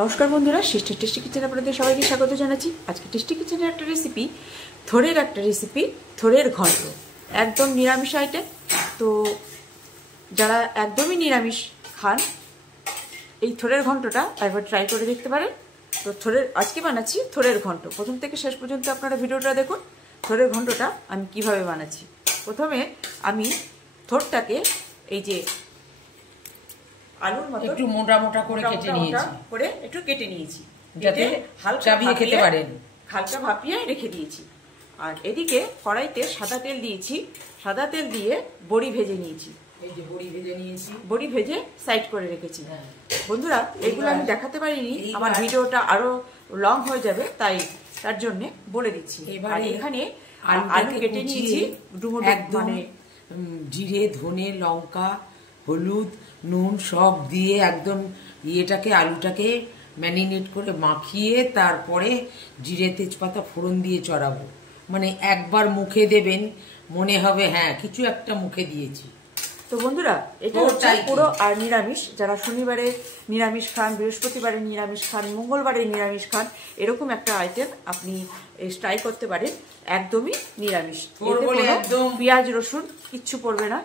নমস্কার বন্ধুরা, sister tasty কিচেনে আপনাদের সবাইকে স্বাগত জানাচ্ছি। আজকে টেস্টি কিচেনের একটা রেসিপি, থোড়ের ঘন্ট। একদম নিরামিষ আইটেম। তো যারা একদমই নিরামিষ খান, এই থোড়ের ঘন্টটা একবার ট্রাই করে দেখতে পারেন। তো আজকে বানাচ্ছি থোড়ের ঘন্ট। প্রথম থেকে শেষ পর্যন্ত আপনারা ভিডিওটা দেখুন। থোড়ের ঘন্টটা আমি কিভাবে বানাচ্ছি। প্রথমে আমি থোড়টাকে এই যে আলুর মতো একটু মোটা মোটা করে একটু কেটে নিয়েছি, যাতে হালকা খেতে পারেন। হালকা ভাপিয়ে রেখে দিয়েছি। আর এদিকে কড়াইতে সাদা তেল দিয়েছি। সাদা তেল দিয়ে বড়ি ভেজে নিয়েছি। এই যে বড়ি ভেজে সাইড করে রেখেছি। বন্ধুরা, এগুলো আমি দেখাতে পারিনি, আমার ভিডিওটা আরো লং হয়ে যাবে, তার জন্য বলে দিচ্ছি। এবার এখানে আলু কেটে নিয়েছি, একদম জিরে, ধনে, লঙ্কা, হলুদ, নুন সব দিয়ে একদম আলুটাকে ম্যারিনেট করে মাখিয়ে তারপরে জিরে তেজপাতা ফোড়ন দিয়ে চড়াবো। মানে একবার মুখে দেবেন, মনে হবে হ্যাঁ কিছু একটা মুখে দিয়েছি। তো বন্ধুরা, এটা হচ্ছে পুরো আর নিরামিষ। যারা শনিবারে নিরামিষ খান, বৃহস্পতিবারে নিরামিষ খান, মঙ্গলবারে নিরামিষ খান, এরকম একটা আইটেম আপনি ট্রাই করতে পারেন। একদমই নিরামিষ, একদম পেঁয়াজ রসুন কিচ্ছু পড়বে না,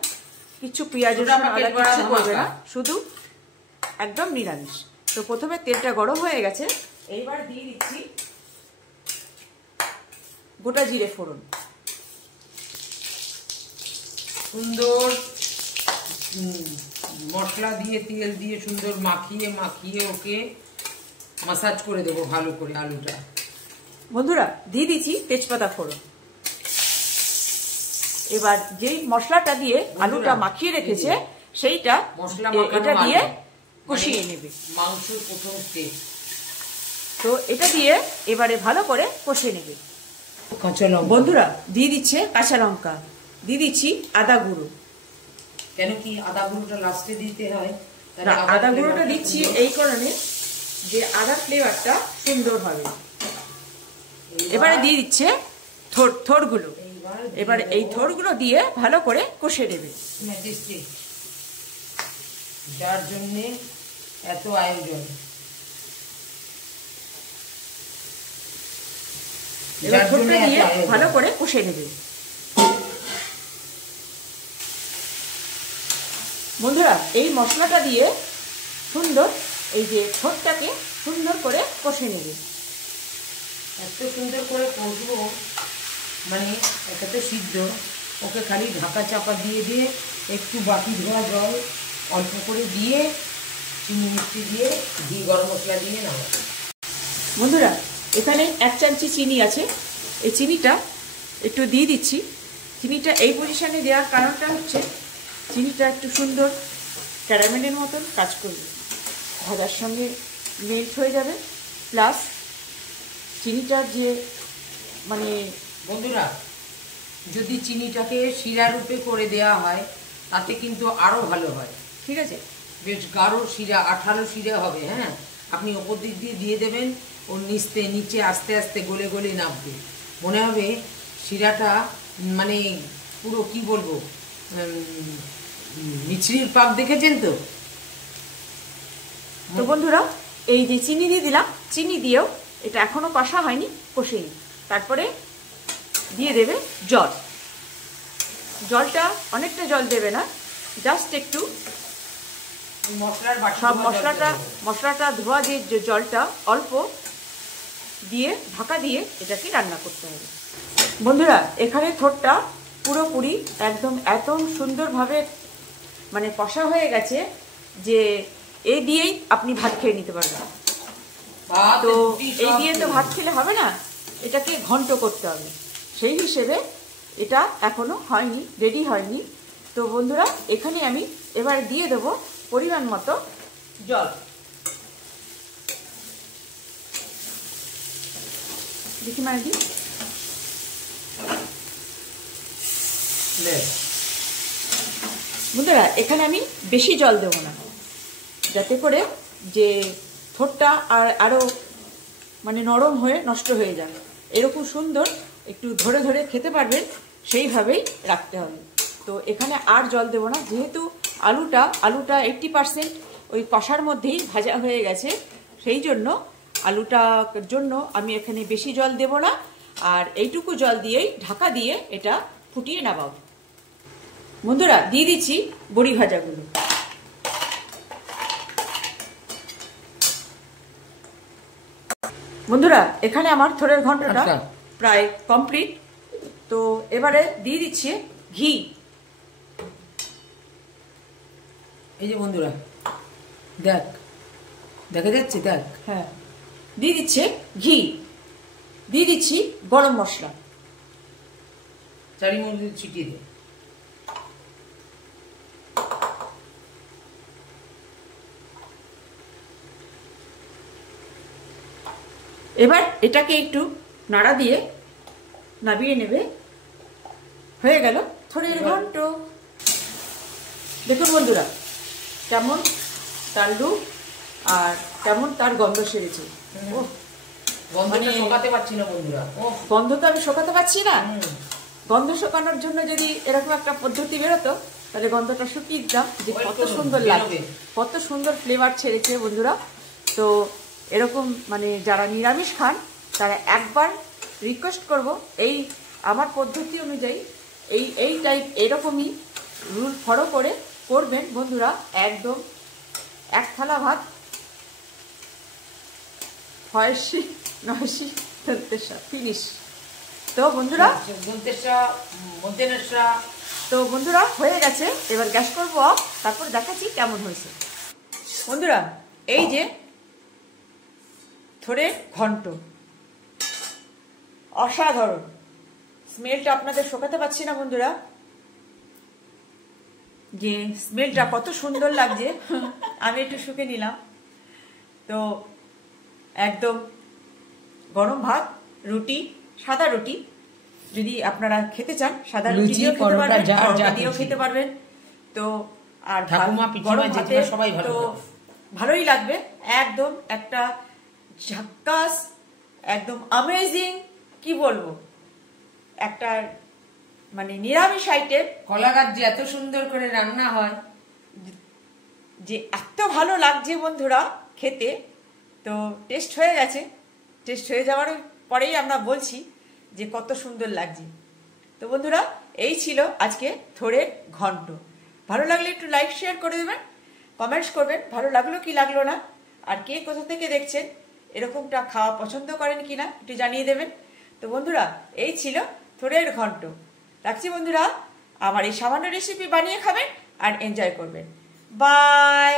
কিচ্ছু পেঁয়াজ রসুন আদা কিচ্ছু পড়বে না, শুধু একদম নিরামিষ। তো প্রথমে তেলটা গরম হয়ে গেছে, এইবার দিয়ে দিচ্ছি গোটা জিরে ফোড়ন। সুন্দর মশলা দিয়ে তেল দিয়ে সুন্দর মাখিয়ে ওকে মাসাজ করে দেবো ভালো করে আলুটা। বন্ধুরা, দিয়ে দিচ্ছি তেজপাতা ফোড়ন। এবার যেই মশলাটা দিয়ে আলুটা মাখিয়ে রেখেছে সেইটা এটা দিয়ে কষিয়ে নেবে। মাংসের প্রথম স্টেপ। তো এটা দিয়ে এবারে ভালো করে কষিয়ে নেবে। কাঁচা লঙ্কা বন্ধুরা, দিয়ে দিচ্ছে কাঁচা লঙ্কা, দিয়ে দিচ্ছি আদা গুঁড়ো। কেন কি আদা গুঁড়োটা লাস্টে দিতে হয়? আদা গুঁড়োটা দিচ্ছি এই কারণে যে আদার ফ্লেভারটা সুন্দর হবে। এবারে দিয়ে দিচ্ছে থোড়গুলো। এবারে এই থোড়গুলো দিয়ে ভালো করে কষে নেবে। যার জন্য এত আয়োজন। এবার থোড়টা দিয়ে ভালো করে কষে নেবে। বন্ধুরা, এই মশলাটা দিয়ে সুন্দর এই যে থোড়টাকে সুন্দর করে কষে নেবে। এত সুন্দর করে কষবো, মানে এটাতে সিদ্ধ। ওকে খালি ঢাকা চাপা দিয়ে একটু বাটি ধোয়া জল অল্প করে দিয়ে চিনি মিষ্টি দিয়ে ঘি গরম মশলা দিয়ে নাও। বন্ধুরা, এখানে 1 চামচি চিনি আছে, এই চিনিটা একটু দিয়ে দিচ্ছি। চিনিটা এই পজিশনে দেওয়ার কারণটা হচ্ছে চিনিটা একটু সুন্দর ক্যারামেলের মতন কাজ করবে, ভাজার সঙ্গে মেল্ট হয়ে যাবে। প্লাস চিনিটার যে মানে বন্ধুরা, যদি চিনিটাকে শিরা রূপে করে দেওয়া হয় তাতে কিন্তু আরো ভালো হয়। ঠিক আছে, বেশ গাঢ় শিরা, 18 শিরা হবে। হ্যাঁ, আপনি ওপর দিক দিয়ে দেবেন, ওর নিচে আস্তে আস্তে গলে গলে নামবে। মনে হবে শিরাটা মানে পুরো কি বলবো, মিছরির পাক দেখেছেন তো? তো বন্ধুরা, এই যে চিনি দিয়ে দিলাম, চিনি দিয়েও এটা এখনো কষা হয়নি, কষেই তারপরে দিয়ে দেবে জল। জলটা অনেকটা জল দেবে না, জাস্ট একটু সব মশলাটা ধোয়া দিয়ে যে জলটা অল্প দিয়ে ঢাকা দিয়ে এটাকে রান্না করতে হবে। বন্ধুরা, এখানে থোড়টা পুরোপুরি একদম এত সুন্দরভাবে মানে কষা হয়ে গেছে যে এই দিয়েই আপনি ভাত খেয়ে নিতে পারবেন। তো এই দিয়ে তো ভাত খেলে হবে না, এটাকে ঘন্ট করতে হবে। সেই হিসেবে এটা এখনো হয়নি, রেডি হয়নি। তো বন্ধুরা, এখানে আমি এবার দিয়ে দেব পরিমাণ মতো জল। দেখি মানে দিই। বন্ধুরা, এখানে আমি বেশি জল দেব না, যাতে করে যে থোড়টা আরো মানে নরম হয়ে নষ্ট হয়ে যায়। এরকম সুন্দর একটু ধরে ধরে খেতে পারবেন, সেইভাবেই রাখতে হবে। তো এখানে আর জল দেব না, যেহেতু আলুটা 80% ওই কষার মধ্যেই ভাজা হয়ে গেছে, সেই জন্য আলুটার জন্য আমি এখানে বেশি জল দেব না, আর এইটুকু জল দিয়েই ঢাকা দিয়ে এটা ফুটিয়ে নামাবো। বন্ধুরা দিয়ে দিচ্ছি বড়ি ভাজাগুলো। বন্ধুরা এখানে আমার থোড়ের ঘন্টটা প্রায় কমপ্লিট। তো এবারে দিয়ে দিচ্ছি ঘি। এই যে বন্ধুরা দেখ, দেখা যাচ্ছে, দেখ। হ্যাঁ, দিয়ে দিচ্ছে ঘি, দিয়ে দিচ্ছি গরম মশলা, চারিমরিচ ছিটিয়ে দে। এবার এটাকে একটু নাড়া দিয়ে নামিয়ে নেবে। হয়ে গেল থোড়ের ঘন্ট। দেখুন বন্ধুরা কেমন তার লুক আর কেমন তার গন্ধ সেরেছে। গন্ধটা শোকাতে পারছি না বন্ধুরা। গন্ধ তো আমি শোকাতে পারছি না। গন্ধ শোকানোর জন্য যদি এরকম একটা পদ্ধতি বেরোতো তাহলে গন্ধটা শুকিয়ে দিতাম। যে কত সুন্দর লাগবে, কত সুন্দর ফ্লেভার ছেড়েছে বন্ধুরা। তো এরকম মানে যারা নিরামিষ খান তারা একবার রিকোয়েস্ট করব, এই আমার পদ্ধতি অনুযায়ী এই টাইপ এরকমই রুল ফলো করে করবেন বন্ধুরা। একদম এক থালা ভাত, হয়সি নয়সি ফিনিশ। তো বন্ধুরা তো বন্ধুরা হয়ে গেছে। এবার গ্যাস করবো অফ, তারপর দেখাচ্ছি কেমন হয়েছে। বন্ধুরা এই যে থোড়ের ঘন্ট, অসাধারণ স্মেলটা আপনাদের শোকাতে পারছি না বন্ধুরা, যে স্মেলটা কত সুন্দর লাগছে। আমি একটু শুকে নিলাম। তো একদম গরম ভাত, রুটি, সাদা রুটি যদি আপনারা খেতে চান সাদা রুটি দিয়েও খেতে পারবেন, পরোটা দিয়েও খেতে পারবেন। তো আর গরম ভাতে তো ভালোই লাগবে। একদম একটা ঝাক্কাস, একদম অ্যামেজিং, কি বলবো, একটা মানে নিরামিষ আইটেম। কলা গাছ যে এত সুন্দর করে রান্না হয়, যে এত ভালো লাগছে বন্ধুরা খেতে। তো টেস্ট হয়ে গেছে, টেস্ট হয়ে যাওয়ার পরেই আমরা বলছি যে কত সুন্দর লাগছে। তো বন্ধুরা এই ছিল আজকে থোড়ের ঘন্ট। ভালো লাগলে একটু লাইক শেয়ার করে দেবেন, কমেন্টস করবেন ভালো লাগলো কি লাগলো না, আর কে কোথা থেকে দেখছেন, এরকমটা খাওয়া পছন্দ করেন কিনা একটু জানিয়ে দেবেন। তো বন্ধুরা এই ছিল থোড়ের ঘন্ট। রাখছি বন্ধুরা, আমার এই সামান্য রেসিপি বানিয়ে খাবেন আর এনজয় করবেন। বাই।